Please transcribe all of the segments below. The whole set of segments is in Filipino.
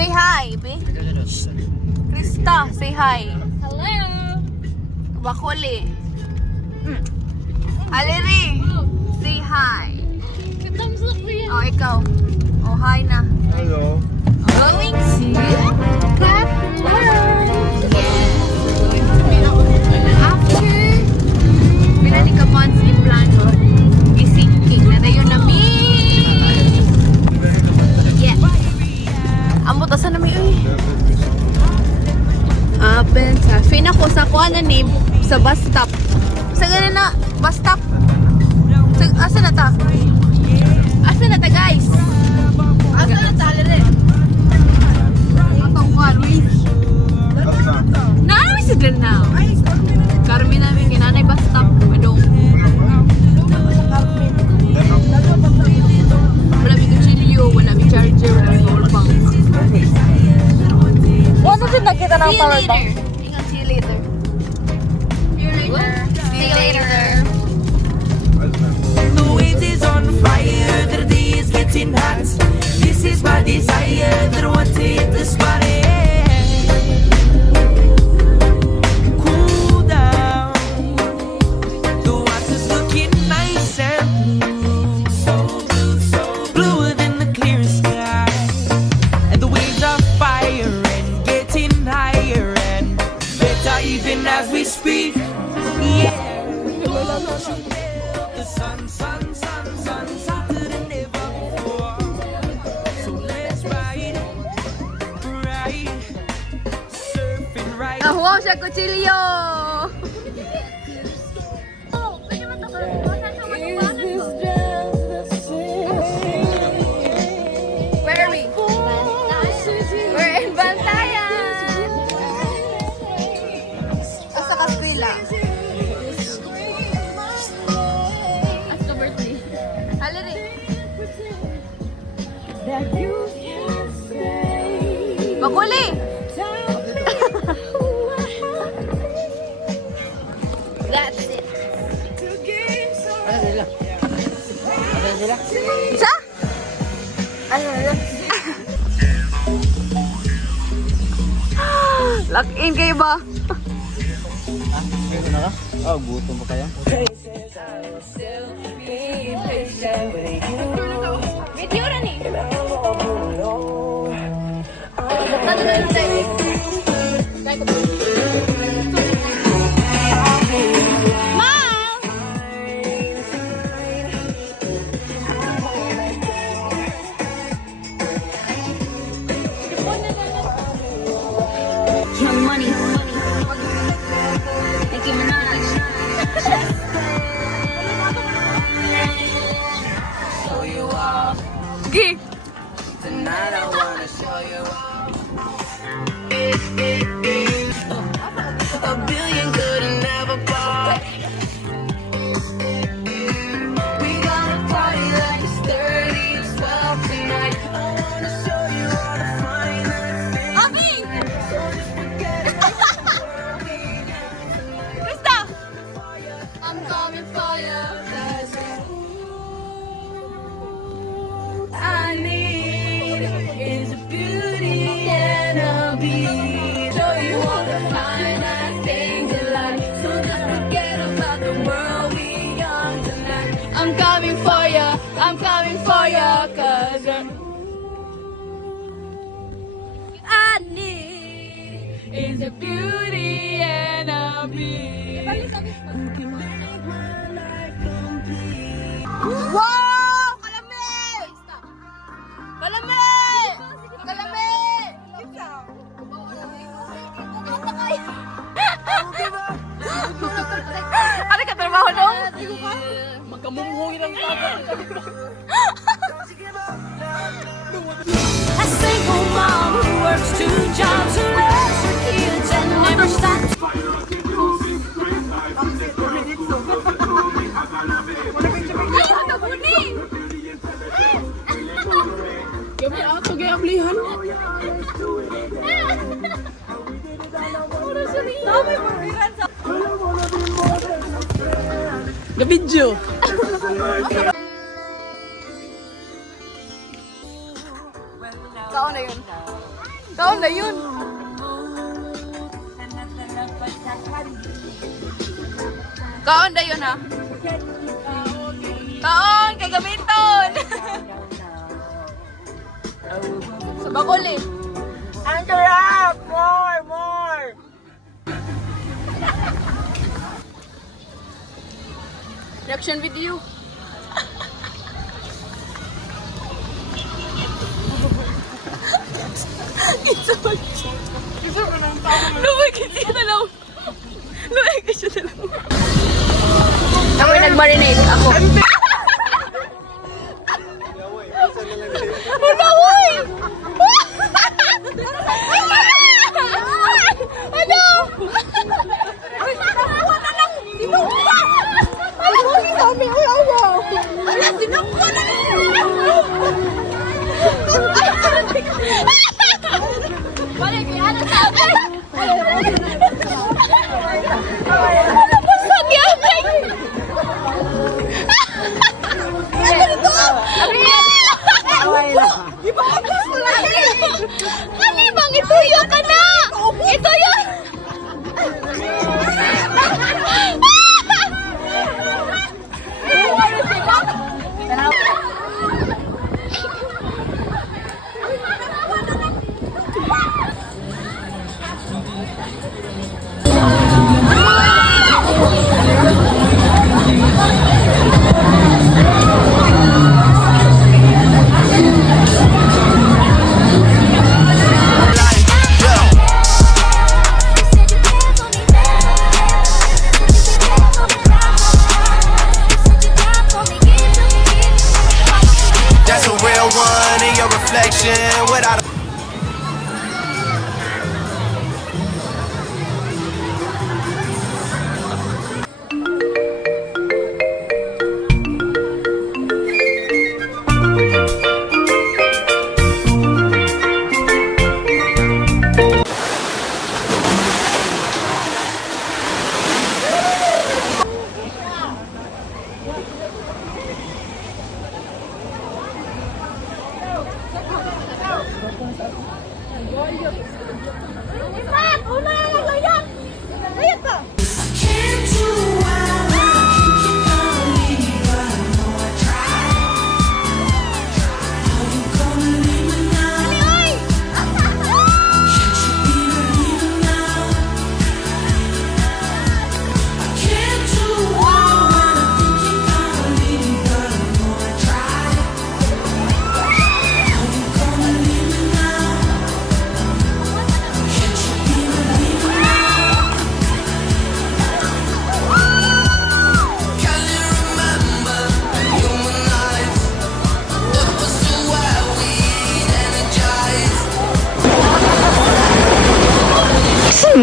Say hi, be. Krista, say hi. Hello. Bakuli. Aliri, say hi. Thumbs up for you. Oh, ikaw. Oh, hi na. Hello. Going to clap after pinani ka months i-plan gising king na dayon na mi. Yes. Amo ta sa nami uy. Apen sa fina ko sa kuan na ni sa bus stop. Sa ganun na bus stop. Asa na ta? Asa na ta guys? Asa na ta halire? Atong kuan uy. Naami si Glenn Karmi namin ginanay bus stop. Madong. Wala may kutsilyo, wala may charger, wala may power bank. Ano din nakita ng power bank? Ingat, see you later. See you later. The wind is on fire, the day is getting hot. This is my desire, that I want to hit the spot. Cool down. The water's looking nice and blue, so blue, so bluer than the clear sky. And the waves are fire and getting higher and better even as we speak. Yeah. The sun, hotter than ever before. So let's ride, surfing right. Nahuwaw siya kutsilyo! Where are we? We're in Bantayan! Asa ka skwela? Asa birthday? Haliri. Bakuli! That's it. Sa? Lock in kayo ba? Oh, gutom pa kaya? Video na ni. Young Money. Nicki Minaj. Gi. Tonight I wanna show you a billion could have never bought. We gonna party like it's 30 or 12 tonight. I wanna show you all the finest things. Abi! Krista! I'm coming for you. I need is beauty and a beat. Show you all the finest things in life. So just forget about the world we young tonight. I'm coming for ya, I'm coming for ya, cause I need is a beauty and a beat. Wow! Kalami! Kalami! Kalami! Ano ka trabaho doon? Magkamumhoy ng A single mom who works 2 jobs, who loves her kids and never stops. Gabi ako, gaya ablihan. Gabidyo. Saan na yun? Kaon na yun. Kaon na yun ha. Kaon, kagamiton. Sa bakol eh. Ang sarap! More! Reaction video. Luwag hindi na lang. Luwag ka siya na lang. Ako yung nag-marinate. Ako. Ano, uy! Ano? Sinangwa na lang! Sinangwa! Ano mo si Sammy? Uy, awa! Sinangwa na lang! Balik, ano sabi? Ano ba sabi? Ano ito? Ibangkas mo lang! Ano bang ituyo ka na? Ituyo! That's a real one in your reflection. Without a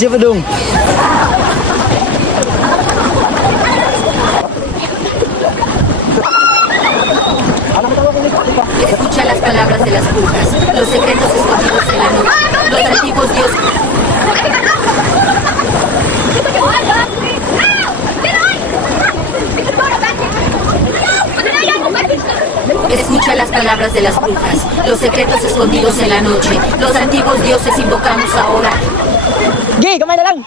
Siapa dong? Escucha las palabras de las brujas, los secretos escondidos en la noche, los antiguos dioses. Escucha las palabras de las brujas, los secretos escondidos en la noche, los antiguos dioses invocamos ahora. Gi, kamay na lang!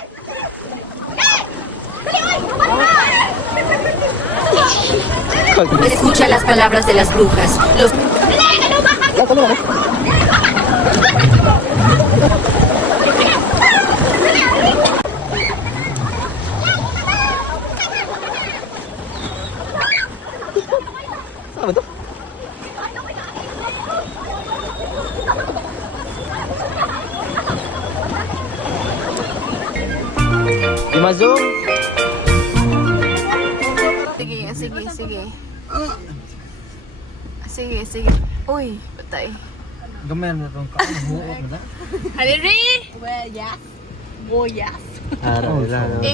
Escucha las palabras de las brujas, los... Apa tuh? Zoom. Sige. Sige. Uy, patay. Gamay mo itong buot mo na. Haliri! Well, yes. Oh, yes.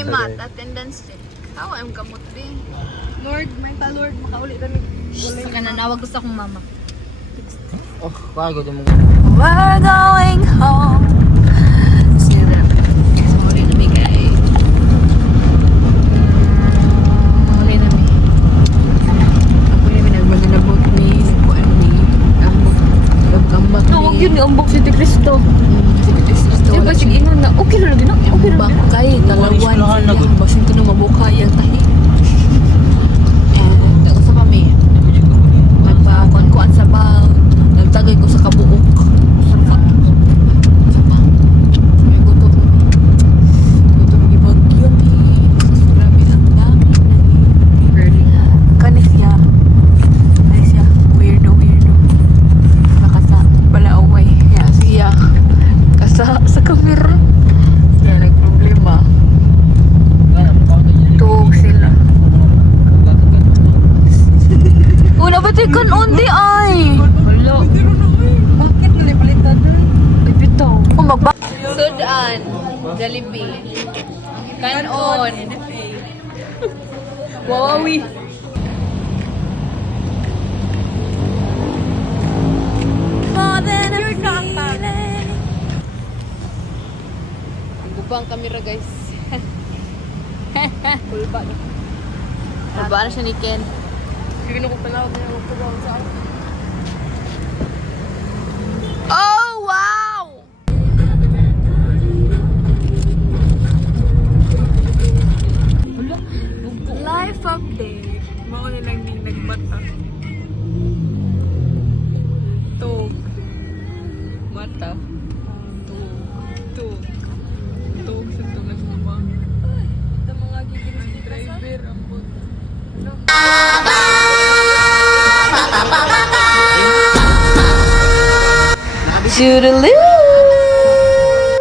Mat, attendance check. Tawa yung kamot din. Lord, makauli na ni. Saka nanawag gusto akong mama. Oh, pagod mo. We're going home. Sorry na bigay. Sorry na mi. Ako na nagmalinabot ni. Nagkuhan ni. Gambak ni. ambok si Cristo. Di ba sige ingon na okay ra lagi na. Okay ra. Bakay, talawan Wala na, siya. good. Basin ko nung mabukay ang tahi. And, tago sa kami. Magpakuan-kuan sa baw. Nagtagay ko sa kabuok. Sa pa. May gutom. Gutom ni Bagyo ni. Sus, grabe ang dami na eh. Kanis siya. Weirdo. Nakasa. Balaaway. Siya. Kasa sa kamera. Kaya nagproblema. Tuwag sila. Una ba tayo undi ay? Wala. Bakit nalipalitan doon? Ay, bitaw. Oh, magba... Sudan. Jollibee. Kanon. Wawawi. Gubang kamera guys. Kulba na. Kulba na siya ni Ken. Sige na kong palawag na yung kulba sa ako. Oh, wow! Life update. Mauna lang din nagbata. Tug. Mata. Tug. Tug sa tulas mo ba? Ito mga giging driver. Ambot. Toodaloo!